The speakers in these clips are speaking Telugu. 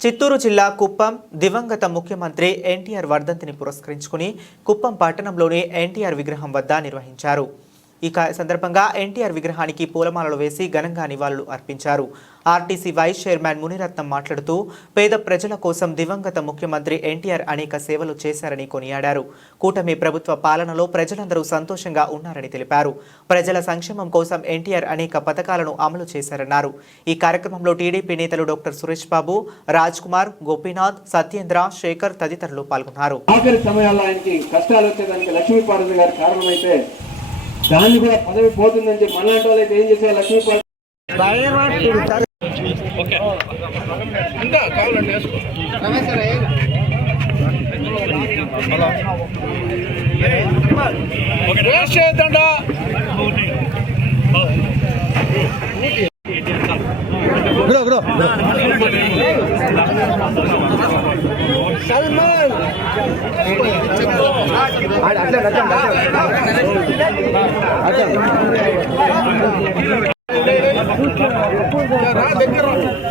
చిత్తూరు జిల్లా కుప్పం దివంగత ముఖ్యమంత్రి ఎన్టీఆర్ వర్ధంతిని పురస్కరించుకుని కుప్పం పట్టణంలోని ఎన్టీఆర్ విగ్రహం వద్ద నిర్వహించారు. ఈ సందర్భంగా ఎన్టీఆర్ విగ్రహానికి పూలమాలలు వేసి ఘనంగా నివాళులు అర్పించారు. ఆర్టీసీ వైస్ చైర్మన్ మునిరత్నం మాట్లాడుతూ పేద ప్రజల కోసం దివంగత ముఖ్యమంత్రి ఎన్టీఆర్ అనేక సేవలు చేశారని కొనియాడారు. కూటమి ప్రభుత్వ పాలనలో ప్రజలందరూ సంతోషంగా ఉన్నారని తెలిపారు. ప్రజల సంక్షేమం కోసం ఎన్టీఆర్ అనేక పథకాలను అమలు చేశారన్నారు. ఈ కార్యక్రమంలో టీడీపీ నేతలు డాక్టర్ సురేష్ బాబు రాజ్ కుమార్ గోపీనాథ్ సత్యేంద్ర శేఖర్ తదితరులు పాల్గొన్నారు. ఆఖరి సమయాల్లో ఆయనకి కష్టాలు వచ్చేదానికి లక్ష్మీపార్వతి గారు కారణమైతే దాన్ని కూడా పదవి పోతుందని చెప్పి మనలాంటి ఏం లక్ష్మీపార్వతి ఓకే. ఇంకా కావాలండి వేసుకో. హలో వేస్ట్ చేయొద్దండా బ్రో బ్రో. సల్మాన్. దగ్గర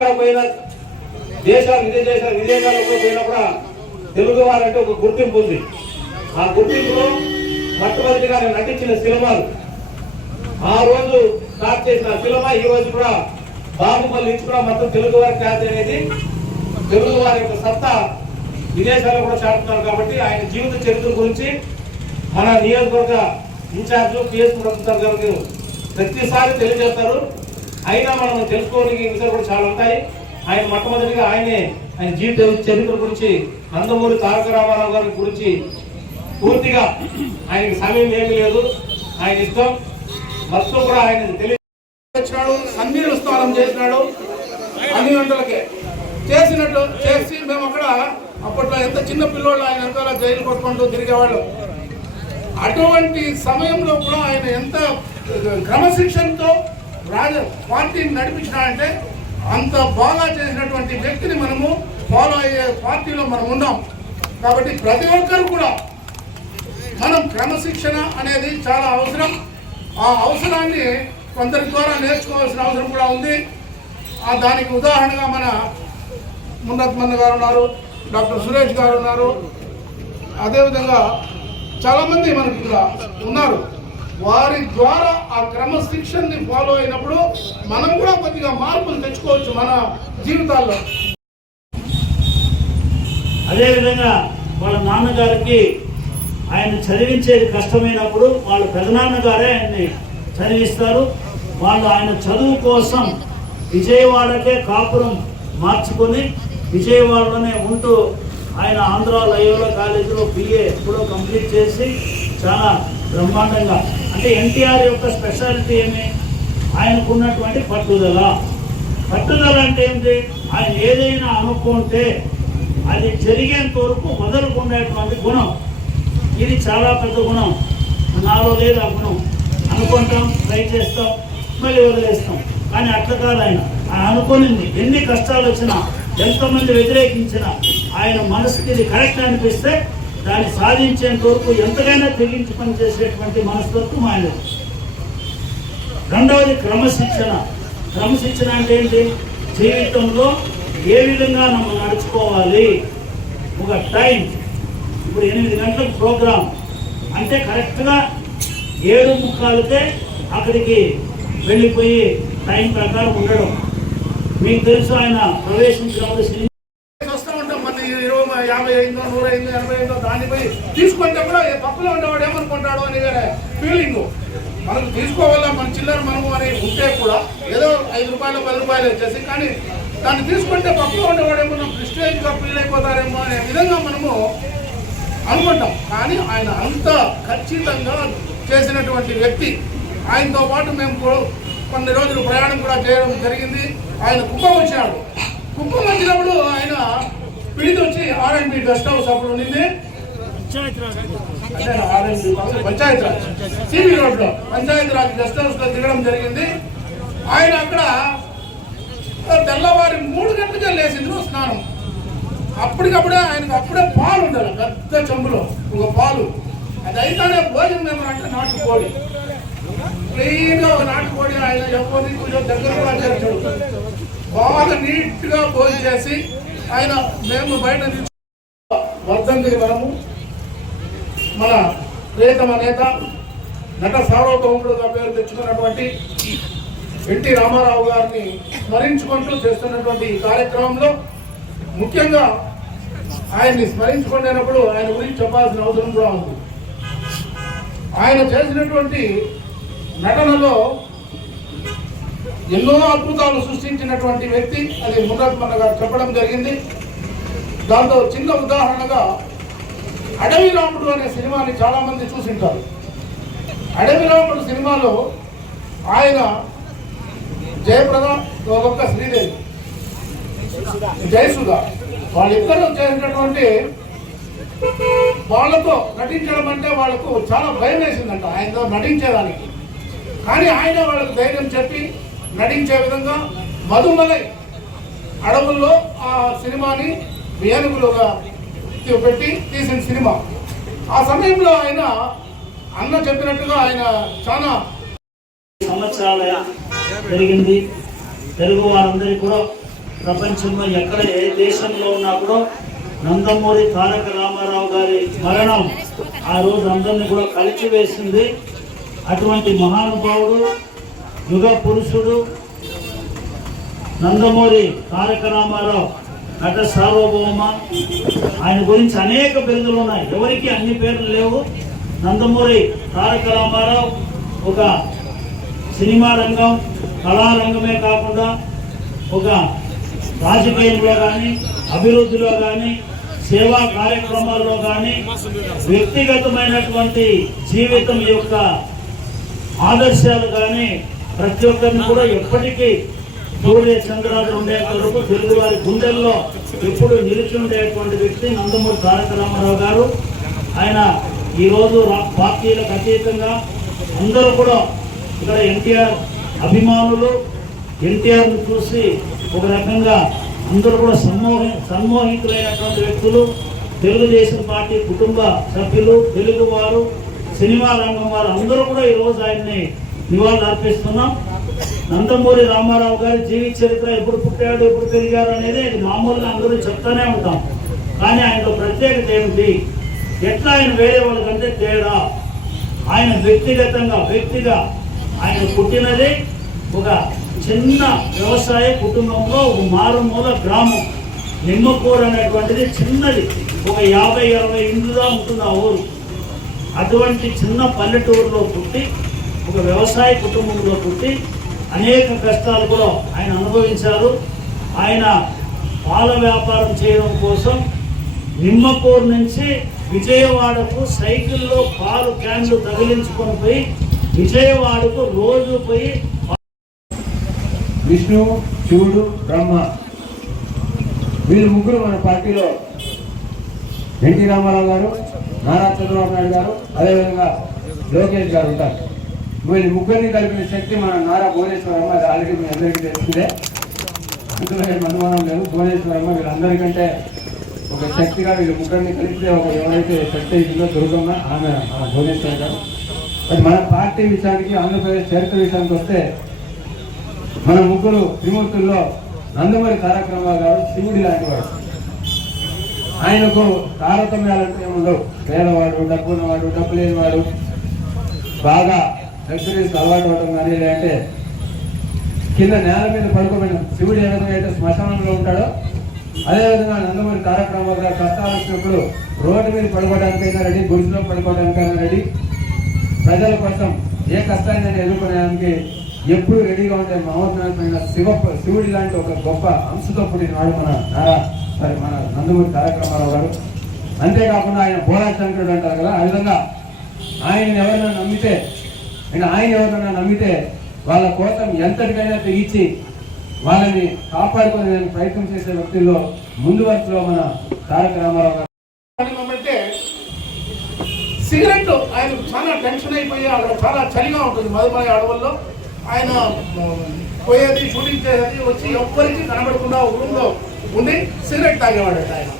పోయిన దేశాలు విదేశాలు విదేశాలకు పోయినా కూడా తెలుగు వారంటే ఒక గుర్తింపు ఉంది ఆ గుర్తింపులో మొట్టమొదటిగా నేను నటించిన సినిమాలు ఆ రోజు స్టార్ట్ చేసిన సినిమా ఈ రోజు కూడా బాహుబలి నుంచి కూడా మొత్తం తెలుగు వారి ఖ్యాతి అనేది తెలుగు వారి యొక్క సత్తా విదేశాల్లో కూడా చాటుతున్నారు కాబట్టి ఆయన జీవిత చరిత్ర గురించి మన నియోజకవర్గ ఇన్ఛార్జ్ పిఎస్ ప్రభుత్వం గారు ప్రతిసారి తెలియజేస్తారు. అయినా మనం తెలుసుకోవడానికి విషయాలు కూడా చాలా ఉంటాయి. ఆయన మొట్టమొదటిగా ఆయనే ఆయన జీవిత చరిత్ర గురించి నందమూరి తారక రామారావు గారి గురించి పూర్తిగా ఆయనకి సమయం ఏమీ లేదు. ఆయన ఇష్టం. మొత్తం కూడా ఆయన తెలియ సన్నీరు స్థానం స్నానం చేసినాడు. అన్ని గంటలకే చేసినట్టు చేసి మేము అక్కడ అప్పట్లో ఎంత చిన్న పిల్లోళ్ళు ఆయన వెనకాల జైలు కొట్టుకుంటూ తిరిగేవాళ్ళు. అటువంటి సమయంలో కూడా ఆయన ఎంత క్రమశిక్షణతో రాజ పార్టీని నడిపించినాడంటే అంత బాగా చేసినటువంటి వ్యక్తిని మనము ఫాలో అయ్యే పార్టీలో మనం ఉన్నాం. కాబట్టి ప్రతి ఒక్కరు కూడా మనం క్రమశిక్షణ అనేది చాలా అవసరం. ఆ అవసరాన్ని కొందరి ద్వారా నేర్చుకోవాల్సిన అవసరం కూడా ఉంది. ఆ దానికి ఉదాహరణగా మన మున్నత్ గారు ఉన్నారు డాక్టర్ సురేష్ గారు ఉన్నారు అదేవిధంగా చాలామంది మనకి ఇక్కడ ఉన్నారు. వారి ద్వారా ఆ క్రమశిక్షణని ఫాలో అయినప్పుడు మనం కూడా కొద్దిగా మార్పులు తెచ్చుకోవచ్చు మన జీవితాల్లో. అదేవిధంగా వాళ్ళ నాన్నగారికి ఆయన చదివించేది కష్టమైనప్పుడు వాళ్ళ పెదనాన్నగారే ఆయన్ని చదివిస్తారు. వాళ్ళు ఆయన చదువు కోసం విజయవాడకే కాపురం మార్చుకొని విజయవాడలోనే ఉంటూ ఆయన ఆంధ్ర లయోలా కాలేజీలో బిఏ ఎప్పుడో కంప్లీట్ చేసి చాలా బ్రహ్మాండంగా అంటే ఎన్టీఆర్ యొక్క స్పెషాలిటీ ఏమి? ఆయనకున్నటువంటి పట్టుదల. పట్టుదల అంటే ఏంటి ఆయన ఏదైనా అనుకుంటే అది జరిగేంత వరకు వదలకుండేటువంటి గుణం. ఇది చాలా పెద్ద గుణం. నాలో లేదు ఆ గుణం. అనుకుంటాం ట్రై చేస్తాం మళ్ళీ వదిలేస్తాం. కానీ అట్లా కాదు ఆయన. అని అనుకునింది. ఎన్ని కష్టాలు వచ్చినా ఎంతమంది వ్యతిరేకించినా ఆయన మనసుకి ఇది కరెక్ట్ అనిపిస్తే దాన్ని సాధించేంత వరకు ఎంతకైనా తెగించి పనిచేసేటువంటి మనస్తత్వం ఆయన రెండవది క్రమశిక్షణ. క్రమశిక్షణ అంటే ఏంటి? జీవితంలో ఏ విధంగా మనం నడుచుకోవాలి? ఒక టైం. ఇప్పుడు ఎనిమిది గంటల ప్రోగ్రాం. అంటే కరెక్ట్గా ఏడు ముక్కాలకే అక్కడికి వెళ్ళిపోయి టైం ప్రకారం ఉండడం. మీకు తెలుసు ఆయన ప్రవేశించినప్పుడు వస్తూ ఉంటాం మన ఇరవై యాభై అయిందో నూరు అయిందో ఎనభై అయిందో దాన్ని పోయి తీసుకుంటే కూడా పక్కలో ఉండేవాడు ఏమనుకుంటాడు అనే ఫీలింగ్ మనం తీసుకోవాలా మన చిల్లర మనము అని ఉంటే కూడా ఏదో ఐదు రూపాయలు పది రూపాయలు వచ్చేసి కానీ దాన్ని తీసుకుంటే పక్కలో ఉండేవాడేమో ప్రిస్టేజ్గా ఫీల్ అయిపోతారేమో అనే విధంగా మనము అనుకుంటాం. కానీ ఆయన అంత ఖచ్చితంగా చేసినటువంటి వ్యక్తి. ఆయనతో పాటు మేము కొన్ని రోజులు ప్రయాణం కూడా చేయడం జరిగింది. ఆయన కుప్పం వచ్చాడు కుప్పం వచ్చినప్పుడు ఆయన పిడిది వచ్చి ఆర్ఎండ్బి గెస్ట్ హౌస్ అప్పుడు ఉండింది. పంచాయత్ రాజ్. సిబి రోడ్లో పంచాయత్ రాజ్. గెస్ట్ హౌస్లో దిగడం జరిగింది. ఆయన అక్కడ తెల్లవారి మూడు గంటలకే లేచిండ్రు స్నానం. అప్పటికప్పుడే ఆయనకు అప్పుడే పాలు ఉండాలి పెద్ద చెంబులో ఒక పాలు. అది అయితేనే భోజనం ఏమో అంటే నాటుకోడి. క్లీన్గా ఒక నాటుకోడి ఆయన ఎవరిని దగ్గర కూడా చేర్చాడు. బాగా నీట్గా భోజనం చేసి ఆయన మేము బయట నుంచి వర్ధంతి మనము మన ప్రియతమ నేత నట సార్వభౌముడుగా పేరు తెచ్చుకున్నటువంటి ఎన్టీ రామారావు గారిని స్మరించుకుంటూ చేస్తున్నటువంటి ఈ కార్యక్రమంలో ముఖ్యంగా ఆయన్ని స్మరించుకునేటప్పుడు ఆయన గురించి చెప్పాల్సిన అవసరం కూడా ఉంది. ఆయన చేసినటువంటి నటనలో ఎన్నో అద్భుతాలు సృష్టించినటువంటి వ్యక్తి అది మున్నత్మన్న గారు చెప్పడం జరిగింది. దాంతో చిన్న ఉదాహరణగా అడవి రాముడు అనే సినిమాని చాలా మంది చూసింటారు. అడవి రాముడు సినిమాలో ఆయన జయప్రద ఒక్క శ్రీదేవి జయసుధ వాళ్ళిద్దరూ చేసినటువంటి వాళ్ళతో నటించడం అంటే వాళ్ళకు చాలా భయం వేసిందంట ఆయనతో నటించేదానికి. కానీ ఆయన వాళ్ళకు ధైర్యం చెప్పి నటించే విధంగా మధుమలై అడవుల్లో ఆ సినిమాని ఏనుగులుగా పెట్టి తీసిన సినిమా. ఆ సమయంలో ఆయన అన్న చెప్పినట్టుగా ఆయన చాలా సంవత్సరాల జరిగింది. తెలుగు వారందరికీ కూడా ప్రపంచంలో ఎక్కడ ఏ దేశంలో ఉన్నా కూడా నందమూరి తారక రామారావు గారి మరణం ఆ రోజు అందరిని కూడా కలిచివేసింది. అటువంటి మహానుభావుడు యుగ పురుషుడు నందమూరి తారక రామారావు నట సార్వభౌమ. ఆయన గురించి అనేక బిరుదులు ఉన్నాయి. ఎవరికి అన్ని పేర్లు లేవు. నందమూరి తారక రామారావు ఒక సినిమా రంగం కళారంగమే కాకుండా ఒక రాజకీయంలో కానీ అభివృద్ధిలో కానీ సేవా కార్యక్రమాల్లో కానీ వ్యక్తిగతమైనటువంటి జీవితం యొక్క ఆదర్శాలు కానీ ప్రతి ఒక్కరిని కూడా ఎప్పటికీ సూర్య చంద్రాలు ఉండే వరకు తెలుగు వారి గుండెల్లో ఎప్పుడు నిలిచి ఉండేటువంటి వ్యక్తి నందమూరి తారక రామారావు గారు. ఆయన ఈరోజు పార్టీలకు అతీతంగా అందరూ కూడా ఇక్కడ ఎన్టీఆర్ అభిమానులు ఎన్టీఆర్ను చూసి ఒక రకంగా అందరూ కూడా సమ్మోహి సమ్మోహితులైనటువంటి వ్యక్తులు తెలుగుదేశం పార్టీ కుటుంబ సభ్యులు తెలుగు వారు సినిమా రంగం వారు అందరూ కూడా ఈరోజు ఆయన్ని నివాళులు అర్పిస్తున్నాం. నందమూరి రామారావు గారి జీవిత చరిత్ర ఎప్పుడు పుట్టాడు ఎప్పుడు పెరిగారు అనేది మామూలుగా అందరూ చెప్తానే ఉంటాం. కానీ ఆయనలో ప్రత్యేకత ఏమిటి? ఎట్లా ఆయన వేరే వాళ్ళకంటే తేడా? ఆయన వ్యక్తిగతంగా వ్యక్తిగా ఆయన పుట్టినది ఒక చిన్న వ్యవసాయ కుటుంబంలో ఒక మారుమూల గ్రామం. నిమ్మకూరు అనేటువంటిది చిన్నది. ఒక యాభై అరవై ఇండ్లుగా ఉంటుంది ఆ ఊరు. అటువంటి చిన్న పల్లెటూరులో పుట్టి ఒక వ్యవసాయ కుటుంబంలో పుట్టి అనేక కష్టాలు కూడా ఆయన అనుభవించారు. ఆయన పాల వ్యాపారం చేయడం కోసం నిమ్మకూరు నుంచి విజయవాడకు సైకిల్లో పాలు క్యాన్లు తగిలించుకొని పోయి విజయవాడకు రోజు పోయి విష్ణు శివుడు బ్రహ్మ. వీళ్ళు ముగ్గురు మన పార్టీలో ఎన్టీ రామారావు గారు నారా చంద్రబాబు నాయుడు గారు అదేవిధంగా లోకేష్ గారు ఉంటారు. వీళ్ళు ముగ్గురిని కలిపిన శక్తి మన నారా భువనేశ్వరమ్మ అది ఆల్రెడీ మీ అందరికీ తెలిసిందే. అందులో ఏం అనుమానం లేదు. భువనేశ్వరమ్మ వీళ్ళందరికంటే ఒక శక్తిగా వీళ్ళు ముగ్గురిని కలిపితే ఒక ఎవరైతే శక్తి ఇస్తుందో దుర్గమ్మ ఆమె మన గారు. మరి మన పార్టీ విషయానికి ఆంధ్రప్రదేశ్ చరిత్ర విషయానికి వస్తే మన ముగ్గురు త్రిమూర్తుల్లో నందమూరి తారక గారు శివుడి లాంటి వాడు. ఆయనకు తారతమ్యాలంటే ఏముండవు. పేదవాడు డబ్బున్నవాడు డబ్బు లేనివాడు బాగా లగ్జరీస్ అలవాటు అవడం కానీ లేదంటే కింద నేల మీద పడుకోబడిన శివుడు ఏ విధంగా అయితే శ్మశానంలో ఉంటాడో అదేవిధంగా నందమూరి కార్యక్రమాలు కష్టాలు వచ్చినప్పుడు రోడ్డు మీద పడుకోవడానికైనా రెడీ గుడిలో పడుకోవడానికైనా రెడీ. ప్రజల కోసం ఏ కష్టాన్ని ఎదుర్కొనేదానికి ఎప్పుడు రెడీగా ఉండే మహోన్నతమైన శివ శివుడి లాంటి ఒక గొప్ప అంశతో పుట్టిన వాడు మన నారా మన నందమూరి తారక గారు. అంతేకాకుండా ఆయన పోరాటంకుడు అంటారు కదా ఆ విధంగా ఆయన ఎవరైనా నమ్మితే ఇంకా ఆయన ఎవరన్నా నమ్మితే వాళ్ళ కోసం ఎంతటికైనా తెగించి వాళ్ళని కాపాడుకునే ప్రయత్నం చేసే వ్యక్తుల్లో ముందు వరుసలో మన తారక రామారావు గారు. అంటే సిగరెట్ ఆయన చాలా టెన్షన్ అయిపోయి అక్కడ చాలా చలిగా ఉంటుంది మధుమయ అడవుల్లో. ఆయన పోయేది షూటింగ్ చేసేది వచ్చి ఎవ్వరికి కనబడకుండా రూమ్లో ఉండి సిగరెట్ తాగేవాడట ఆయన.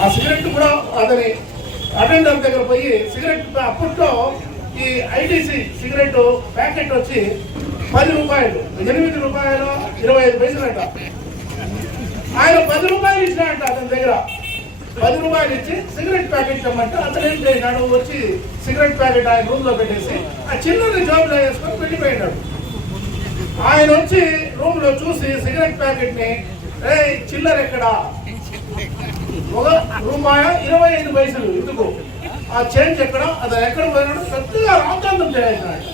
ఆ సిగరెట్ కూడా అతని అటెండర్ దగ్గర పోయి సిగరెట్ అప్పట్లో ఈ ఐటీసీ సిగరెట్ ప్యాకెట్ వచ్చి పది రూపాయలు ఎనిమిది రూపాయలు ఇరవై ఐదు పైసలట. ఆయన పది రూపాయలు ఇచ్చినాయంట అతని దగ్గర. పది రూపాయలు ఇచ్చి సిగరెట్ ప్యాకెట్ ఇవ్వమంటే అతను ఏం చేసినాడు? వచ్చి సిగరెట్ ప్యాకెట్ ఆయన రూమ్లో పెట్టేసి ఆ చిన్నది జాబ్లో వేసుకొని వెళ్ళిపోయినాడు. ఆయన వచ్చి రూమ్లో చూసి సిగరెట్ ప్యాకెట్ని ఏ చిల్లర ఎక్కడా? ఒక రూపాయ ఇరవై ఐదు పైసలు ఎందుకు? ఆ చేంజ్ ఎక్కడ? అది ఎక్కడ పోయినాడు? పెద్దగా రాద్ధాంతం చేయాలి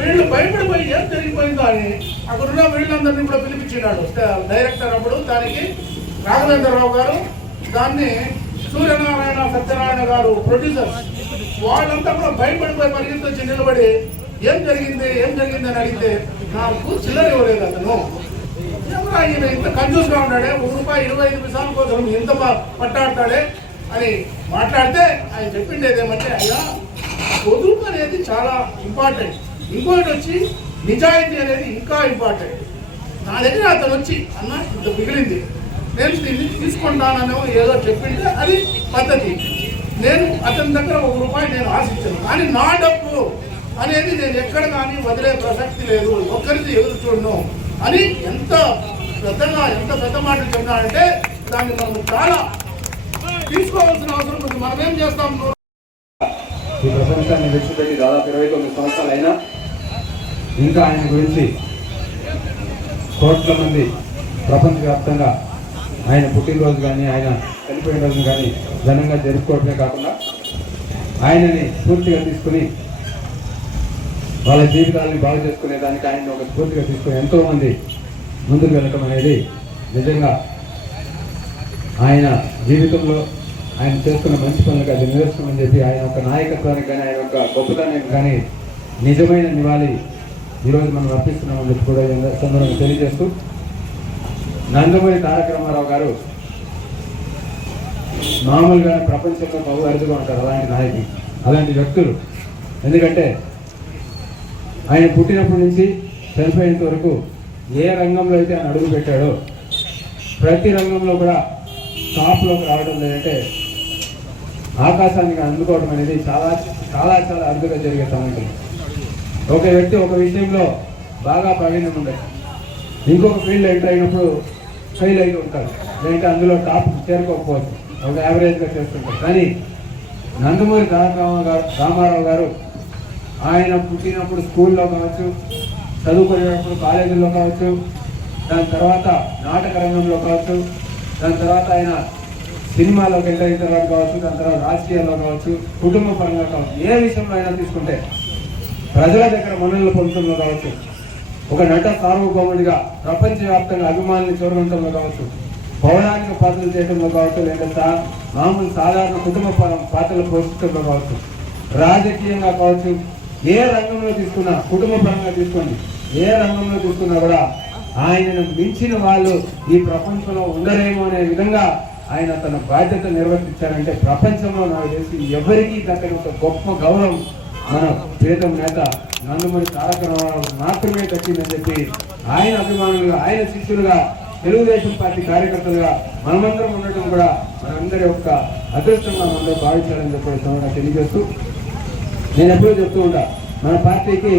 వీళ్ళు భయపడిపోయి ఏం జరిగిపోయిందో అని అక్కడున్న వీళ్ళందరినీ కూడా పిలిపించినాడు. డైరెక్టర్ అప్పుడు దానికి రాఘవేంద్రరావు గారు దాన్ని సూర్యనారాయణ సత్యనారాయణ గారు ప్రొడ్యూసర్ వాళ్ళంతా కూడా భయపడిపోయి పరిగెత్తి వచ్చి నిలబడి ఏం జరిగింది ఏం జరిగింది అని అడిగితే నాకు చిల్లర ఇవ్వలేదు అతను. ఎవరా ఈయన ఇంత కన్ఫ్యూజ్గా ఉన్నాడే? ఒక రూపాయి ఇరవై ఐదు పిసాల కోసం ఇంత పట్టాడతాడే? అని మాట్లాడితే ఆయన చెప్పిండేది ఏమంటే అయ్యా పొదుపు అనేది చాలా ఇంపార్టెంట్ ఇంకోటి వచ్చి నిజాయితీ అనేది ఇంకా ఇంపార్టెంట్ నా దగ్గర అతను వచ్చి అన్న ఇంత మిగిలింది. నేను దీన్ని తీసుకుంటానని ఏదో చెప్పింటే అది పద్ధతి. నేను అతని దగ్గర ఒక రూపాయి నేను ఆశించాను. కానీ నా డబ్బు అనేది నేను ఎక్కడ కానీ వదిలే ప్రసక్తి లేదు. ఒక్కరిది ఎదురు చూడను. అని ఎంత పెద్దగా ఎంత పెద్ద మాటలు చెప్పినాడంటే దాన్ని మనం చాలా తీసుకోవాల్సిన అవసరం ఉంది. మనం ఏం చేస్తాం? ఈ ప్రపంచాన్ని విడిచిపెట్టి దాదాపు ఇరవై తొమ్మిది సంవత్సరాలు అయినా ఇంకా ఆయన గురించి కోట్ల మంది ప్రపంచవ్యాప్తంగా ఆయన పుట్టినరోజు కానీ ఆయన చనిపోయిన రోజు కానీ ఘనంగా జరుపుకోవడమే కాకుండా ఆయనని స్ఫూర్తిగా తీసుకుని వాళ్ళ జీవితాలని బాగు చేసుకునే దానికి ఆయన ఒక స్ఫూర్తిగా తీసుకుని ఎంతోమంది ముందుకు వెళ్ళటం అనేది నిజంగా ఆయన జీవితంలో ఆయన చేస్తున్న మంచి పనులకు అది నిదర్శనం అని చెప్పి ఆయన ఒక నాయకత్వానికి కానీ ఆయన ఒక గొప్పతనానికి కానీ నిజమైన నివాళి ఈరోజు మనం అర్పిస్తున్నామని చెప్పి కూడా ఈ సందర్భంగా తెలియజేస్తూ నందమూరి తారక రామారావు గారు మామూలుగా ప్రపంచంలో బహు అరుదుగా ఉంటారు అలాంటి నాయకులు అలాంటి వ్యక్తులు. ఎందుకంటే ఆయన పుట్టినప్పటి నుంచి చనిపోయేంత వరకు ఏ రంగంలో అయితే ఆయన అడుగు పెట్టాడో ప్రతి రంగంలో కూడా టాప్లోకి రావడం లేదంటే ఆకాశానికి అందుకోవడం అనేది చాలా చాలా చాలా అరుదుగా జరిగే సంగతి ఒక వ్యక్తి ఒక విషయంలో బాగా ప్రావీణ్యం ఉండదు. ఇంకొక ఫీల్డ్ ఎంటర్ అయినప్పుడు ఫెయిల్ అయి ఉంటారు లేదంటే అందులో టాప్ చేరుకోకపోవచ్చు. ఒక యావరేజ్గా చేస్తుంటారు కానీ నందమూరి తారకరామ గారు- రామారావు గారు ఆయన పుట్టినప్పుడు స్కూల్లో కావచ్చు చదువుకునేటప్పుడు కాలేజీల్లో కావచ్చు దాని తర్వాత నాటక రంగంలో కావచ్చు దాని తర్వాత ఆయన సినిమాలోకి ఎంటర్ తర్వాత కావచ్చు దాని తర్వాత రాజకీయాల్లో కావచ్చు కుటుంబ పరంగా కావచ్చు ఏ విషయంలో అయినా తీసుకుంటే ప్రజల దగ్గర మన్ననలు పొందుతుందో కావచ్చు ఒక నట సార్వభౌముడిగా ప్రపంచవ్యాప్తంగా అభిమానులు చూడడంలో కావచ్చు పౌరాణిక పాత్రలు చేయడంలో కావచ్చు లేదా మామూలు సాధారణ కుటుంబ పర- పాత్రలు పోషించడంలో కావచ్చు రాజకీయంగా కావచ్చు ఏ రంగంలో తీసుకున్నా కుటుంబ పరంగా తీసుకోండి ఏ రంగంలో తీసుకున్నా కూడా ఆయనను మించిన వాళ్ళు ఈ ప్రపంచంలో ఉండరేమో అనే విధంగా ఆయన తన బాధ్యత నిర్వర్తించారంటే ప్రపంచంలో నాకు తెలిసి ఎవరికీ దక్కని ఒక గొప్ప గౌరవం మన ప్రియతమ నేత నందమూరి తారక రామారావు మాత్రమే దక్కిందని చెప్పి ఆయన అభిమానులుగా ఆయన శిష్యులుగా తెలుగుదేశం పార్టీ కార్యకర్తలుగా మనమందరం ఉండటం కూడా మనందరి యొక్క అదృష్టంగా మనలో భావించాలని చెప్పి తెలియజేస్తూ నేను ఎప్పుడూ చెప్తూ ఉంటా మన పార్టీకి